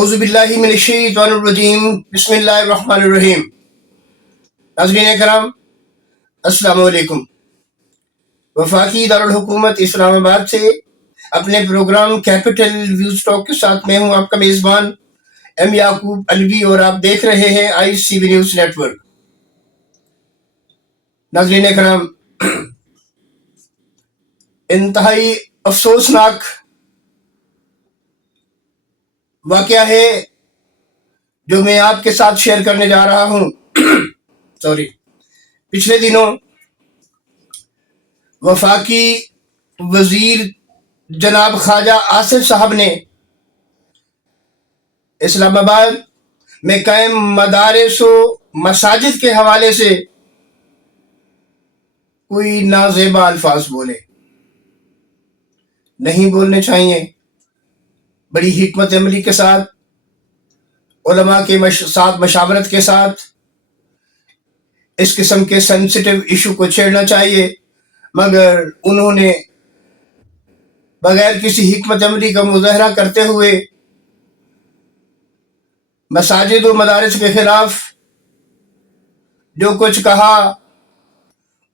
اعوذ باللہ من الشیطان الرجیم بسم اللہ الرحمن الرحیم۔ ناظرین کرام السلام علیکم۔ وفاقی دارالحکومت اسلام آباد سے اپنے پروگرام کیپٹل ویوز ٹاک کے ساتھ میں ہوں آپ کا میزبان ایم یعقوب الوی، اور آپ دیکھ رہے ہیں ICV نیوز نیٹ ورک۔ ناظرین کرام، انتہائی افسوسناک واقعہ ہے جو میں آپ کے ساتھ شیئر کرنے جا رہا ہوں۔ پچھلے دنوں وفاقی وزیر جناب خواجہ آصف صاحب نے اسلام آباد میں قائم مدارس و مساجد کے حوالے سے کوئی نازیبا الفاظ بولے، نہیں بولنے چاہیے۔ بڑی حکمت عملی کے ساتھ، علماء کے ساتھ مشاورت کے ساتھ اس قسم کے سینسٹیو ایشو کو چھیڑنا چاہیے، مگر انہوں نے بغیر کسی حکمت عملی کا مظاہرہ کرتے ہوئے مساجد و مدارس کے خلاف جو کچھ کہا،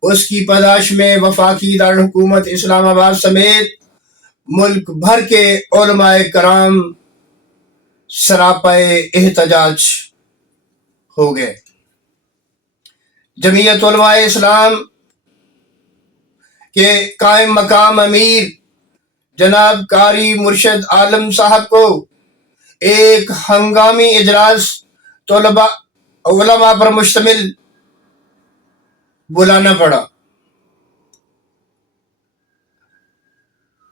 اس کی پاداش میں وفاقی دارالحکومت اسلام آباد سمیت ملک بھر کے علماء کرام سراپائے احتجاج ہو گئے۔ جمعیت علماء اسلام کے قائم مقام امیر جناب قاری مرشد عالم صاحب کو ایک ہنگامی اجلاس طلباء علماء پر مشتمل بلانا پڑا۔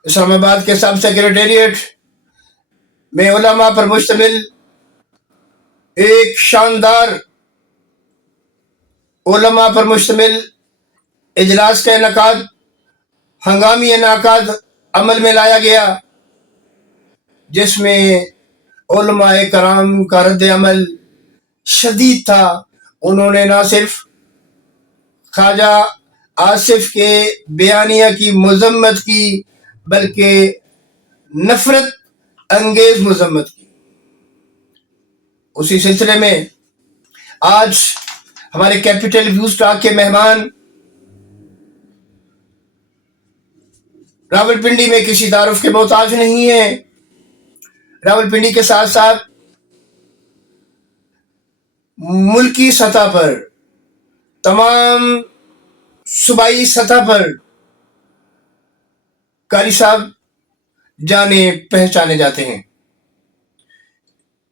اسلام آباد کے سب سیکریٹریٹ میں علماء پر مشتمل ایک شاندار علماء پر مشتمل اجلاس کا ہنگامی انعقاد عمل میں لایا گیا، جس میں علماء کرام کا رد عمل شدید تھا۔ انہوں نے نہ صرف خواجہ آصف کے بیانیہ کی مذمت کی، بلکہ نفرت انگیز مذمت کی۔ اسی سلسلے میں آج ہمارے کیپٹل ویوز ٹاک کے مہمان راولپنڈی میں کسی تعارف کے محتاج نہیں ہیں۔ راولپنڈی کے ساتھ ساتھ ملکی سطح پر، تمام صوبائی سطح پر قاری صاحب جانے پہچانے جاتے ہیں۔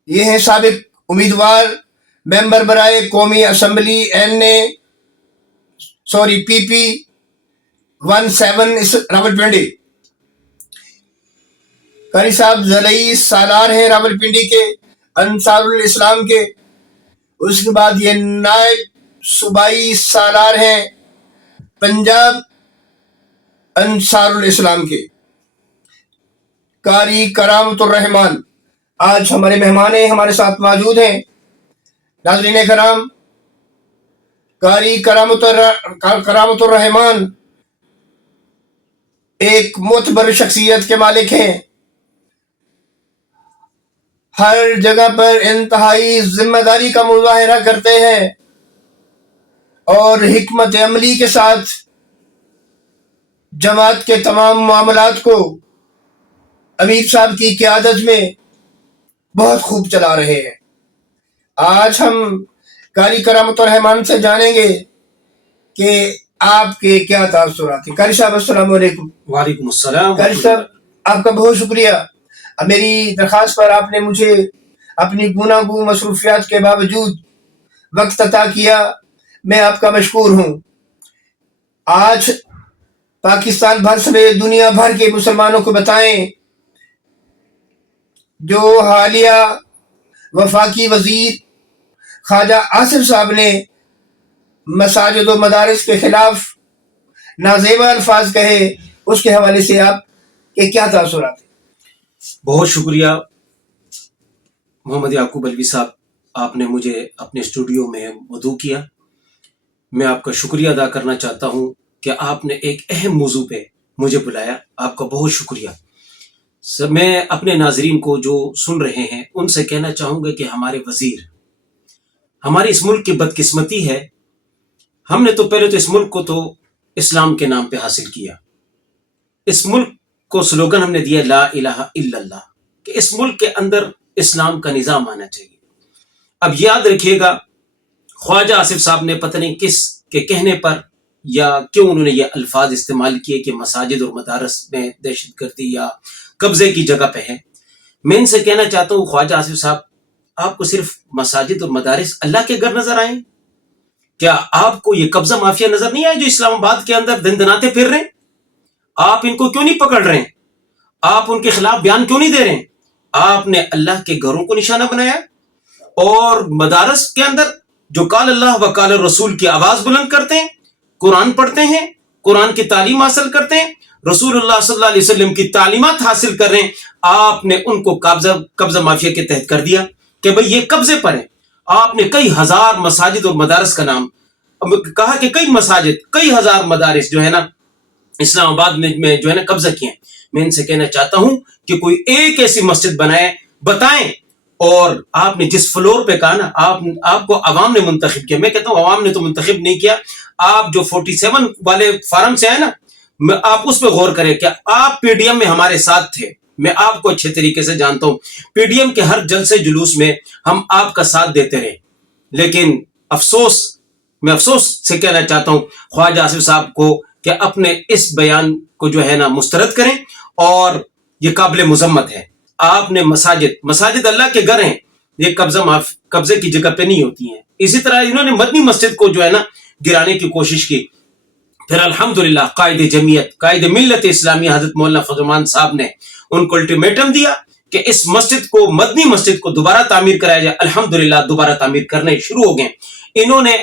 یہ ہیں سابق امیدوار ممبر برائے قومی اسمبلی PP 17 راولپنڈی۔ قاری صاحب ضلعی سالار ہیں راولپنڈی کے انصار الاسلام کے۔ اس کے بعد یہ نائب صوبائی سالار ہیں پنجاب انصار الاسلام کے۔ قاری کرامت الرحمان آج ہمارے مہمان ہیں، ہمارے ساتھ موجود ہیں۔ ناظرین کرام، قاری کرامت الرحمان ایک معتبر شخصیت کے مالک ہیں، ہر جگہ پر انتہائی ذمہ داری کا مظاہرہ کرتے ہیں اور حکمت عملی کے ساتھ جماعت کے تمام معاملات کو امیر صاحب کی قیادت میں بہت خوب چلا رہے ہیں۔ آج ہم قاری کرامت الرحمان سے جانیں گے کہ آپ کے کیا تاثرات ہیں۔ قاری صاحب السلام علیکم۔ وعلیکم السلام۔ قاری صاحب آپ کا بہت شکریہ، میری درخواست پر آپ نے مجھے اپنی گوناگوں مصروفیات کے باوجود وقت عطا کیا، میں آپ کا مشکور ہوں۔ آج پاکستان بھر سمیت دنیا بھر کے مسلمانوں کو بتائیں، جو حالیہ وفاقی وزیر خواجہ آصف صاحب نے مساجد و مدارس کے خلاف نازیبا الفاظ کہے، اس کے حوالے سے آپ کے کیا تاثرات ہیں؟ بہت شکریہ محمد یعقوب الوی صاحب، آپ نے مجھے اپنے اسٹوڈیو میں مدعو کیا۔ میں آپ کا شکریہ ادا کرنا چاہتا ہوں کہ آپ نے ایک اہم موضوع پہ مجھے بلایا، آپ کا بہت شکریہ۔ میں اپنے ناظرین کو جو سن رہے ہیں ان سے کہنا چاہوں گا کہ ہمارے وزیر، ہمارے اس ملک کی بدقسمتی ہے، ہم نے تو پہلے تو اس ملک کو تو اسلام کے نام پہ حاصل کیا، اس ملک کو سلوگن ہم نے دیا لا الہ الا اللہ، کہ اس ملک کے اندر اسلام کا نظام آنا چاہیے۔ اب یاد رکھیے گا، خواجہ آصف صاحب نے پتہ نہیں کس کے کہنے پر یا کیوں انہوں نے یہ الفاظ استعمال کیے کہ مساجد اور مدارس میں دہشت گردی یا قبضے کی جگہ پہ ہے۔ میں ان سے کہنا چاہتا ہوں خواجہ آصف صاحب، آپ کو صرف مساجد اور مدارس اللہ کے گھر نظر آئیں؟ کیا آپ کو یہ قبضہ مافیا نظر نہیں آئے جو اسلام آباد کے اندر دن دناتے پھر رہے ہیں؟ آپ ان کو کیوں نہیں پکڑ رہے ہیں؟ آپ ان کے خلاف بیان کیوں نہیں دے رہے ہیں؟ آپ نے اللہ کے گھروں کو نشانہ بنایا اور مدارس کے اندر جو قال اللہ و قال رسول کی آواز بلند کرتے ہیں، قرآن پڑھتے ہیں، قرآن کی تعلیم حاصل کرتے ہیں، رسول اللہ صلی اللہ علیہ وسلم کی تعلیمات حاصل کر رہے ہیں، آپ نے ان کو قبضہ مافیا کے تحت کر دیا کہ بھئی یہ قبضے پر ہیں۔ آپ نے کئی ہزار مساجد اور مدارس کا نام کہا کہ کئی مساجد، کئی ہزار مدارس جو ہے نا اسلام آباد میں جو ہے نا قبضہ کیے ہیں۔ میں ان سے کہنا چاہتا ہوں کہ کوئی ایک ایسی مسجد بنائے، بتائیں۔ اور آپ نے جس فلور پہ کہا نا، آپ کو عوام نے منتخب کیا، میں کہتا ہوں عوام نے تو منتخب نہیں کیا، آپ جو 47 والے فارم سے آئے نا، آپ اس پہ غور کریں کہ آپ پی ڈی ایم میں ہمارے ساتھ تھے، میں آپ کو اچھے طریقے سے جانتا ہوں، پی ڈی ایم کے ہر جلسے جلوس میں ہم آپ کا ساتھ دیتے رہے، لیکن میں افسوس سے کہنا چاہتا ہوں خواجہ آصف صاحب کو کہ اپنے اس بیان کو جو ہے نا مسترد کریں، اور یہ قابل مذمت ہے۔ آپ نے مساجد اللہ کے گھر ہیں، یہ قبضے کی جگہ پہ نہیں ہوتی ہیں۔ اسی طرح انہوں نے مدنی مسجد کو جو ہے نا گرانے کی کوشش کی، پھر الحمدللہ قائد جمعیت، قائد ملت اسلامی حضرت مولانا فضل الرحمان صاحب نے ان کو الٹیمیٹم دیا کہ اس مسجد کو، مدنی مسجد کو دوبارہ تعمیر کرایا جائے۔ الحمدللہ دوبارہ تعمیر کرنے شروع ہو گئے۔ انہوں نے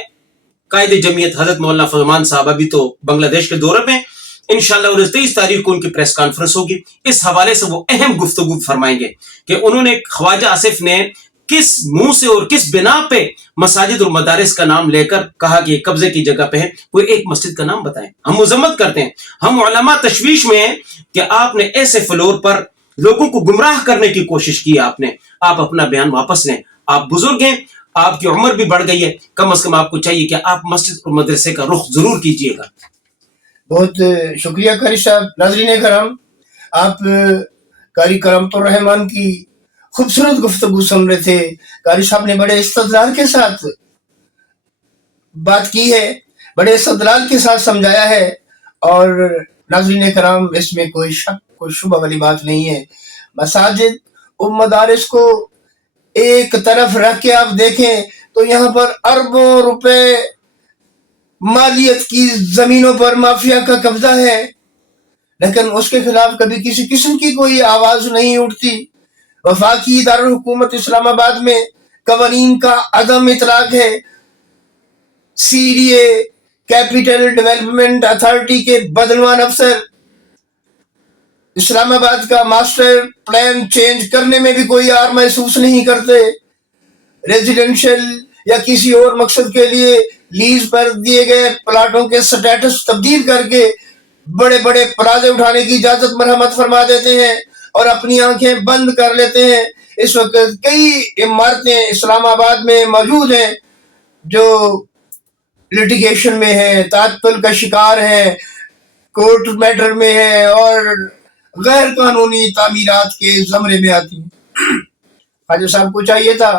قائد جمعیت حضرت مولانا فضل الرحمان صاحب ابھی تو بنگلہ دیش کے دورے پہ، انشاءاللہ 23 تاریخ کو ان کی پریس کانفرنس ہوگی، اس حوالے سے وہ اہم گفتگو فرمائیں گے کہ انہوں نے خواجہ آصف نے کس منہ سے اور کس بنا پہ مساجد اور مدارس کا نام لے کر کہا کہ یہ قبضے کی جگہ پہ ہے۔ کوئی ایک مسجد کا نام بتائیں۔ ہم مذمت کرتے ہیں، ہم علماء تشویش میں ہیں کہ آپ نے ایسے فلور پر لوگوں کو گمراہ کرنے کی کوشش کی۔ آپ اپنا بیان واپس لیں، آپ بزرگ ہیں، آپ کی عمر بھی بڑھ گئی ہے، کم از کم آپ کو چاہیے کہ آپ مسجد اور مدرسے کا رخ ضرور کیجیے گا۔ بہت شکریہ قاری صاحب۔ ناظرین کرام، آپ قاری کرامت الرحمان کی خوبصورت گفتگو سن رہے تھے۔ قاری صاحب نے بڑے استدلال کے ساتھ بات کی ہے، بڑے استدلال کے ساتھ سمجھایا ہے، اور ناظرین کرام اس میں کوئی شک، کوئی شبہ والی بات نہیں ہے۔ مساجد و مدارس کو ایک طرف رکھ کے آپ دیکھیں تو یہاں پر اربوں روپے مالیت کی زمینوں پر مافیا کا قبضہ ہے، لیکن اس کے خلاف کبھی کسی قسم کی کوئی آواز نہیں اٹھتی۔ وفاقی دارالحکومت اسلام آباد میں قوانین کا عدم اطلاق ہے۔ C D A capital development authority کے بدعنوان افسر اسلام آباد کا ماسٹر پلان چینج کرنے میں بھی کوئی آر محسوس نہیں کرتے۔ ریزیڈینشل یا کسی اور مقصد کے لیے لیز پر دیے گئے پلاٹوں کے سٹیٹس تبدیل کر کے بڑے بڑے پلازے اٹھانے کی اجازت مرحمت فرما دیتے ہیں اور اپنی آنکھیں بند کر لیتے ہیں۔ اس وقت کئی عمارتیں اسلام آباد میں موجود ہیں جو لٹیگیشن میں ہیں، تعطل کا شکار ہیں، کورٹ میٹر میں ہیں اور غیر قانونی تعمیرات کے زمرے میں آتی ہیں۔ خواجہ صاحب کو چاہیے تھا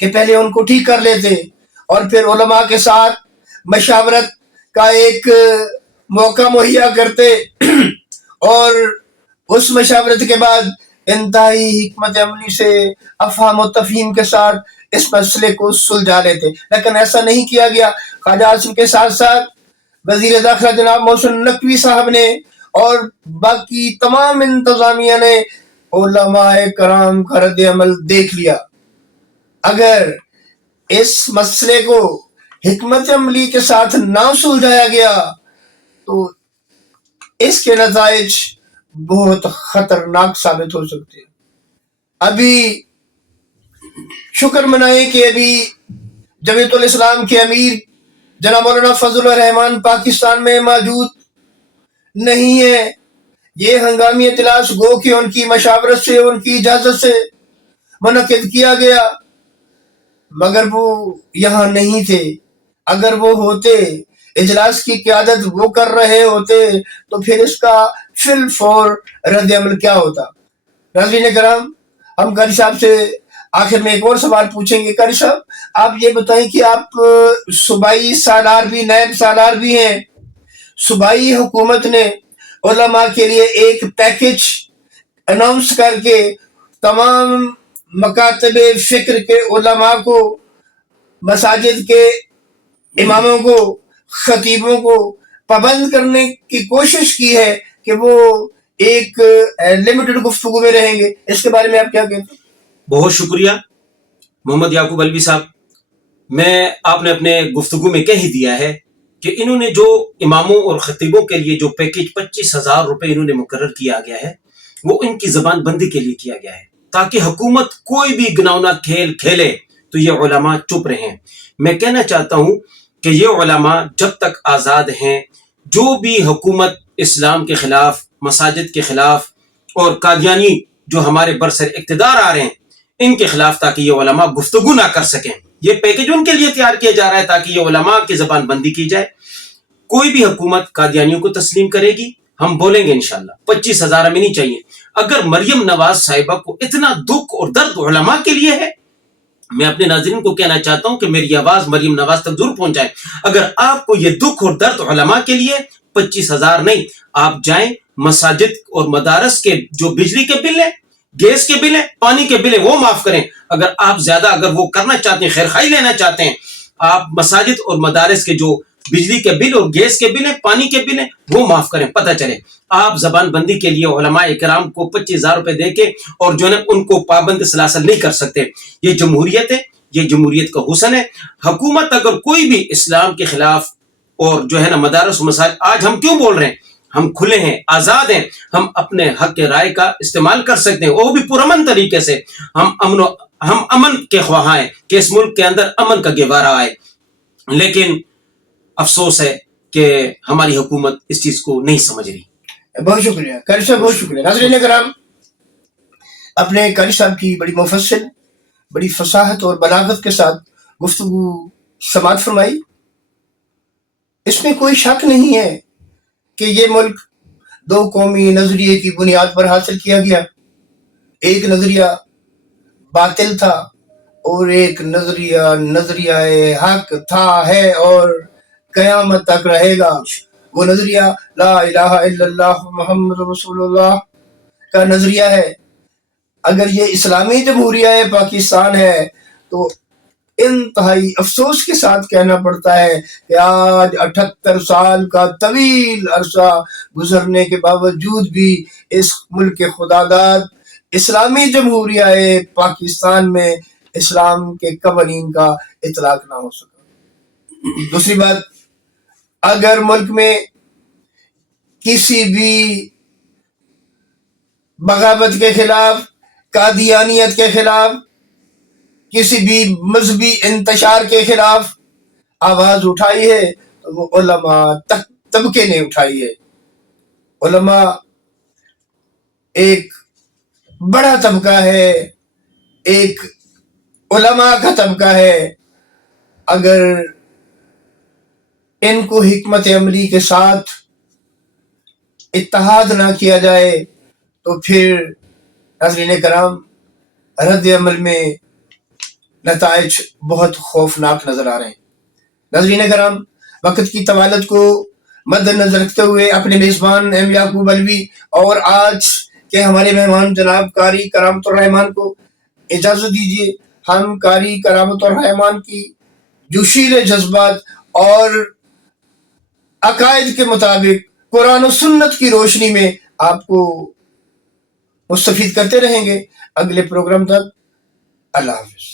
کہ پہلے ان کو ٹھیک کر لیتے اور پھر علماء کے ساتھ مشاورت کا ایک موقع مہیا کرتے، اور اس مشاورت کے بعد انتہائی حکمت عملی سے افہام و تفہیم کے ساتھ اس مسئلے کو سلجھا لیتے، لیکن ایسا نہیں کیا گیا۔ خواجہ آصف کے ساتھ ساتھ وزیر داخلہ جناب محسن نقوی صاحب نے اور باقی تمام انتظامیہ نے علماء کرام کا رد عمل دیکھ لیا۔ اگر اس مسئلے کو حکمت عملی کے ساتھ نہ سلجھایا گیا تو اس کے نتائج بہت خطرناک ثابت ہو سکتے ہیں۔ ابھی شکر منائیں کہ ابھی جمیعت الاسلام کے امیر جناب مولانا فضل الرحمان پاکستان میں موجود نہیں ہے، یہ ہنگامی اجلاس گو کہ ان کی مشاورت سے ان کی اجازت سے منعقد کیا گیا، مگر وہ یہاں نہیں تھے۔ اگر وہ ہوتے، اجلاس کی قیادت وہ کر رہے ہوتے، تو پھر اس کا فی الفور رد عمل کیا ہوتا؟ ناظرین کرام، ہم قاری صاحب سے آخر میں ایک اور سوال پوچھیں گے۔ قاری صاحب، آپ یہ بتائیں کہ آپ صوبائی سالار بھی، نائب سالار بھی ہیں۔ صوبائی حکومت نے علماء کے لیے ایک پیکج اناؤنس کر کے تمام مکاتب فکر کے علماء کو، مساجد کے اماموں کو، خطیبوں کو پابند کرنے کی کوشش کی ہے کہ وہ ایک لمیٹڈ گفتگو میں رہیں گے۔ اس کے بارے میں آپ کیا کہتے ہیں؟ بہت شکریہ محمد یعقوب علوی صاحب۔ آپ نے اپنے گفتگو میں کہہ ہی دیا ہے کہ انہوں نے جو اماموں اور خطیبوں کے لیے جو پیکج 25,000 روپے انہوں نے مقرر کیا گیا ہے، وہ ان کی زبان بندی کے لیے کیا گیا ہے، تاکہ حکومت کوئی بھی گناؤنا کھیل کھیلے تو یہ علماء چپ رہیں۔ میں کہنا چاہتا ہوں کہ یہ علماء جب تک آزاد ہیں، جو بھی حکومت اسلام کے خلاف، مساجد کے خلاف اور قادیانی جو ہمارے برسر اقتدار آ رہے ہیں ان کے خلاف، تاکہ یہ علماء گفتگو نہ کر سکیں۔ یہ پیکج ان کے لیے تیار کیا جا رہا ہے تاکہ یہ علماء کی زبان بندی کی جائے۔ کوئی بھی حکومت قادیانیوں کو تسلیم کرے گی، ہم بولیں گے انشاءاللہ 25,000 ہمیں نہیں چاہیے۔ اگر مریم نواز صاحبہ کو اتنا دکھ اور درد علماء کے لیے ہے، میں اپنے ناظرین کو کہنا چاہتا ہوں کہ میری آواز مریم نواز تک ضرور پہنچائیں۔ اگر آپ کو یہ دکھ اور درد علماء کے لیے، 25,000 نہیں، آپ جائیں مساجد اور مدارس کے جو بجلی کے بل ہیں، گیس کے بل ہیں، پانی کے بل ہیں، وہ معاف کریں۔ اگر آپ زیادہ اگر وہ کرنا چاہتے ہیں، خیر خواہی لینا چاہتے ہیں، آپ مساجد اور مدارس کے جو بجلی کے بل اور گیس کے بل ہیں، پانی کے بل ہیں، وہ معاف کریں۔ پتہ چلے آپ زبان بندی کے لیے علماء اکرام کو 25,000 روپے دے کے اور جو ہے ان کو پابند سلاسل نہیں کر سکتے۔ یہ جمہوریت ہے، یہ جمہوریت کا حسن ہے۔ حکومت اگر کوئی بھی اسلام کے خلاف اور جو ہے نا مدارس و مساجد، آج ہم کیوں بول رہے ہیں؟ ہم کھلے ہیں، آزاد ہیں، ہم اپنے حق رائے کا استعمال کر سکتے ہیں، وہ بھی پرامن طریقے سے۔ ہم امن کے خواہاں ہیں کہ اس ملک کے اندر امن کا گہوارہ آئے، لیکن افسوس ہے کہ ہماری حکومت اس چیز کو نہیں سمجھ رہی۔ بہت شکریہ قاری صاحب، بہت شکریہ۔ ناظرین کرام، اپنے قاری صاحب کی بڑی مفصل، بڑی فصاحت اور بلاغت کے ساتھ گفتگو سماعت فرمائی۔ اس میں کوئی شک نہیں ہے کہ یہ ملک دو قومی نظریے کی بنیاد پر حاصل کیا گیا۔ ایک نظریہ باطل تھا اور ایک نظریہ حق تھا، ہے اور قیامت تک رہے گا۔ وہ نظریہ لا الہ الا اللہ محمد رسول اللہ کا نظریہ ہے۔ اگر یہ اسلامی جمہوریہ پاکستان ہے تو انتہائی افسوس کے ساتھ کہنا پڑتا ہے کہ آج 78 سال کا طویل عرصہ گزرنے کے باوجود بھی اس ملک کے خداداد اسلامی جمہوریہ پاکستان میں اسلام کے قوانین کا اطلاق نہ ہو سکا۔ دوسری بات، اگر ملک میں کسی بھی بغاوت کے خلاف، قادیانیت کے خلاف، کسی بھی مذہبی انتشار کے خلاف آواز اٹھائی ہے تو وہ علماء طبقے نے اٹھائی ہے۔ علماء ایک بڑا طبقہ ہے، ایک علماء کا طبقہ ہے۔ اگر ان کو حکمت عملی کے ساتھ اتحاد نہ کیا جائے تو پھر ناظرین کرام رد عمل میں نتائج بہت خوفناک نظر آ رہے ہیں۔ ناظرین کرام، وقت کی طوالت کو مد نظر رکھتے ہوئے اپنے میزبان ایم یعقوب علوی اور آج کے ہمارے مہمان جناب قاری کرامت الرحمان کو اجازت دیجیے۔ ہم قاری کرامت الرحمان کی جوشیل جذبات اور عقائد کے مطابق قرآن و سنت کی روشنی میں آپ کو مستفید کرتے رہیں گے۔ اگلے پروگرام تک اللہ حافظ۔